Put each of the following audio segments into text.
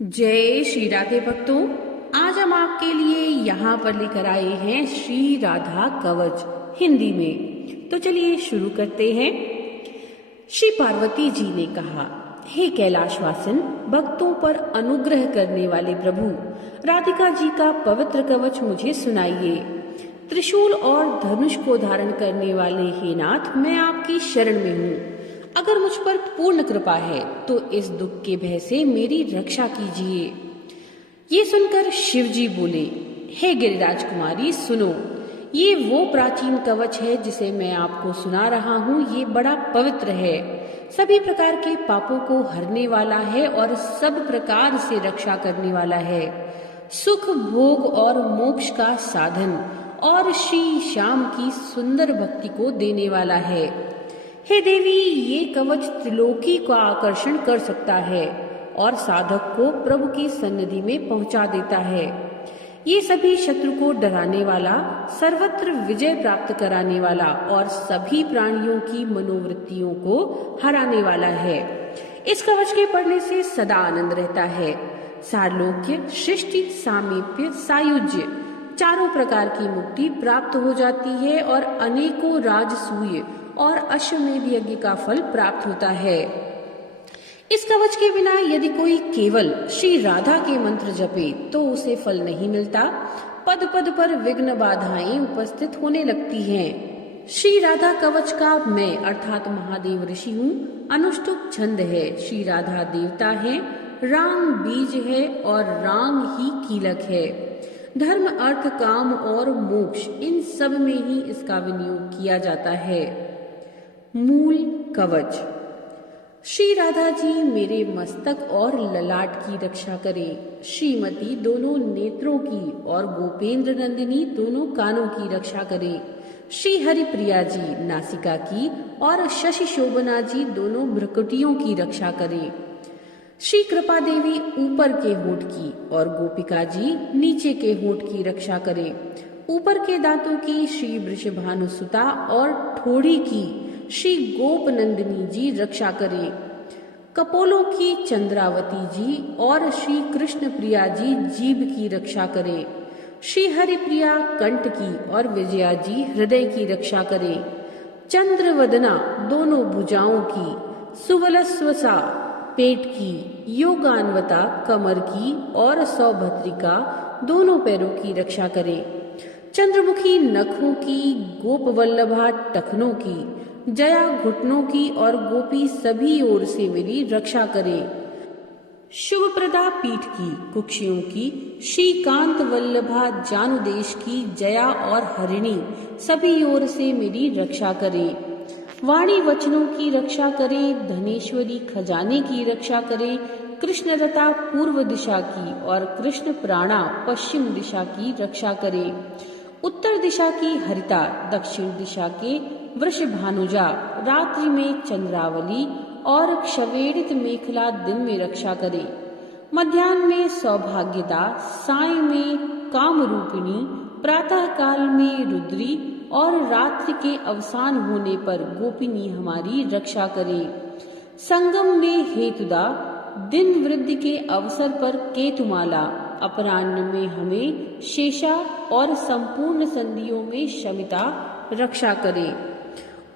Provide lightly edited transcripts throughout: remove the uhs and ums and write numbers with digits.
जय श्री राधे भक्तों, आज हम आपके लिए यहाँ पर लेकर आए हैं श्री राधा कवच हिंदी में। तो चलिए शुरू करते हैं। श्री पार्वती जी ने कहा, हे कैलाशवासन, भक्तों पर अनुग्रह करने वाले प्रभु, राधिका जी का पवित्र कवच मुझे सुनाइए। त्रिशूल और धनुष को धारण करने वाले हे नाथ, मैं आपकी शरण में हूँ। अगर मुझ पर पूर्ण कृपा है तो इस दुख के भय से मेरी रक्षा कीजिए। ये सुनकर शिव जी बोले, हे गिरिराज कुमारी सुनो, ये वो प्राचीन कवच है जिसे मैं आपको सुना रहा हूँ। ये बड़ा पवित्र है, सभी प्रकार के पापों को हरने वाला है और सब प्रकार से रक्षा करने वाला है, सुख भोग और मोक्ष का साधन और श्री श्याम की सुंदर भक्ति को देने वाला है। हे देवी, ये कवच त्रिलोकी का आकर्षण कर सकता है और साधक को प्रभु की सन्निधि में पहुंचा देता है। ये सभी शत्रु को डराने वाला, सर्वत्र विजय प्राप्त कराने वाला और सभी प्राणियों की मनोवृत्तियों को हराने वाला है। इस कवच के पढ़ने से सदा आनंद रहता है। सारलोक्य, सृष्टि, सामीप्य, सायुज्य, चारों प्रकार की मुक्ति प्राप्त हो जाती है और अनेकों राजसूय और अश्वमेध यज्ञ का फल प्राप्त होता है। इस कवच के बिना यदि कोई केवल श्री राधा के मंत्र जपे तो उसे फल नहीं मिलता। पद पद पर विघ्न बाधाएं उपस्थित होने लगती हैं। श्री राधा कवच का मैं अर्थात महादेव ऋषि हूँ। अनुष्टुप छंद है, श्री राधा देवता है, रांग बीज है और रांग ही कीलक है। धर्म, अर्थ, काम और मोक्ष, इन सब में ही इसका विनियोग किया जाता है। मूल कवच। श्री राधा जी मेरे मस्तक और ललाट की रक्षा करें। श्रीमती दोनों नेत्रों की और गोपेंद्र नंदिनी दोनों कानों की रक्षा करें। श्री हरिप्रिया जी नासिका की और शशि शोभना जी दोनों भ्रुकुटियों की रक्षा करें। श्री कृपा देवी ऊपर के होठ की और गोपिका जी नीचे के होठ की रक्षा करें। ऊपर के दांतों की श्री वृषभानुसुता और ठोड़ी की श्री गोप नंदिनी जी रक्षा करें। कपोलों की चंद्रावती जी और श्री कृष्ण प्रिया जी जीभ की रक्षा करें। श्री हरिप्रिया कंठ की और विजया जी हृदय की रक्षा करें। चंद्रवदना दोनों भुजाओं की, सुवलस्वसा पेट की, योगान्वता कमर की और सौभद्रिका दोनों पैरों की रक्षा करें। चंद्रमुखी नखों की, गोपवल्लभा टखनों की, जया घुटनों की और गोपी सभी ओर से मेरी रक्षा करें। शुभप्रदा पीठ की, कुक्षियों की, श्रीकांत वल्लभा जानुदेश की जया और हरिणी सभी ओर से मेरी रक्षा करें। वाणी वचनों की रक्षा करें। धनेश्वरी खजाने की रक्षा करें। कृष्णलता पूर्व दिशा की और कृष्ण प्राणा पश्चिम दिशा की रक्षा करें। उत्तर दिशा की हरिता, दक्षिण दिशा के वृषभानुजा, रात्रि में चंद्रावली और क्षवेणित मेखला दिन में रक्षा करें। मध्याह्न में सौभाग्यदा, साय में कामरूपिणी, प्रातः काल में रुद्री और रात्रि के अवसान होने पर गोपिनी हमारी रक्षा करें। संगम में हेतुदा, दिन वृद्धि के अवसर पर केतुमाला, अपराह्न में हमें शेषा और संपूर्ण संधियों में शमिता रक्षा करें।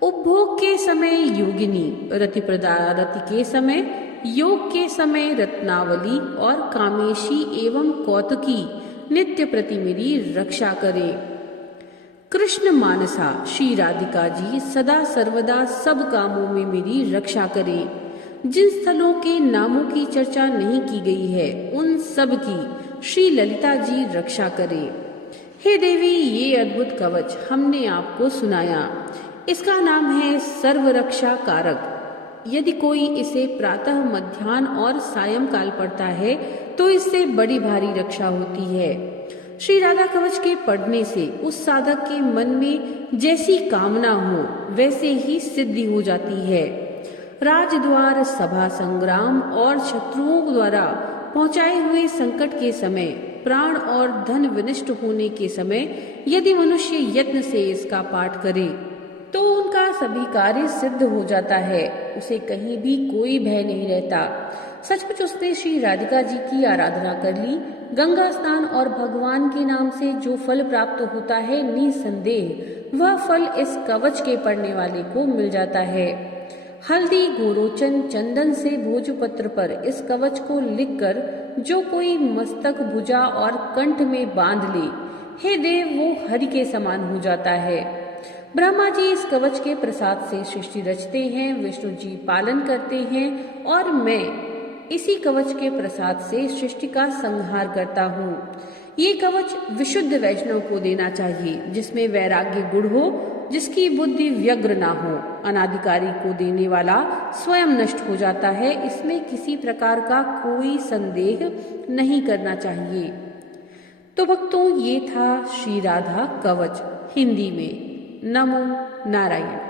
उपभोग के समय योगिनी, रतिप्रदा रति के समय, योग के समय रत्नावली और कामेशी एवं कौतुकी नित्य प्रति मेरी रक्षा करें। कृष्ण मानसा श्री राधिका जी सदा सर्वदा सब कामों में मेरी रक्षा करें। जिन स्थलों के नामों की चर्चा नहीं की गई है उन सब की श्री ललिता जी रक्षा करें। हे देवी, ये अद्भुत कवच हमने आपको सुनाया। इसका नाम है सर्वरक्षा कारक। यदि कोई इसे प्रातः, मध्याह्न और सायंकाल पढ़ता है तो इससे बड़ी भारी रक्षा होती है। श्री राधा कवच के पढ़ने से उस साधक के मन में जैसी कामना हो वैसे ही सिद्धि हो जाती है। राजद्वार, सभा संग्राम और शत्रुओं द्वारा पहुंचाए हुए संकट के समय, प्राण और धन विनष्ट होने के समय यदि मनुष्य यत्न से इसका पाठ करे तो उनका सभी कार्य सिद्ध हो जाता है। उसे कहीं भी कोई भय नहीं रहता। सचमुच उसने श्री राधिका जी की आराधना कर ली। गंगा स्नान और भगवान के नाम से जो फल प्राप्त होता है, निसंदेह वह फल इस कवच के पढ़ने वाले को मिल जाता है। हल्दी, गोरोचन, चंदन से भोजपत्र पर इस कवच को लिखकर जो कोई मस्तक, भुजा और कंठ में बांध ले, हे देव, वो हरि के समान हो जाता है। ब्रह्मा जी इस कवच के प्रसाद से सृष्टि रचते हैं, विष्णु जी पालन करते हैं और मैं इसी कवच के प्रसाद से सृष्टि का संहार करता हूँ। ये कवच विशुद्ध वैष्णव को देना चाहिए, जिसमें वैराग्य गुण हो, जिसकी बुद्धि व्यग्र ना हो। अनाधिकारी को देने वाला स्वयं नष्ट हो जाता है, इसमें किसी प्रकार का कोई संदेह नहीं करना चाहिए। तो भक्तों, ये था श्री राधा कवच हिंदी में। नमो नारायण।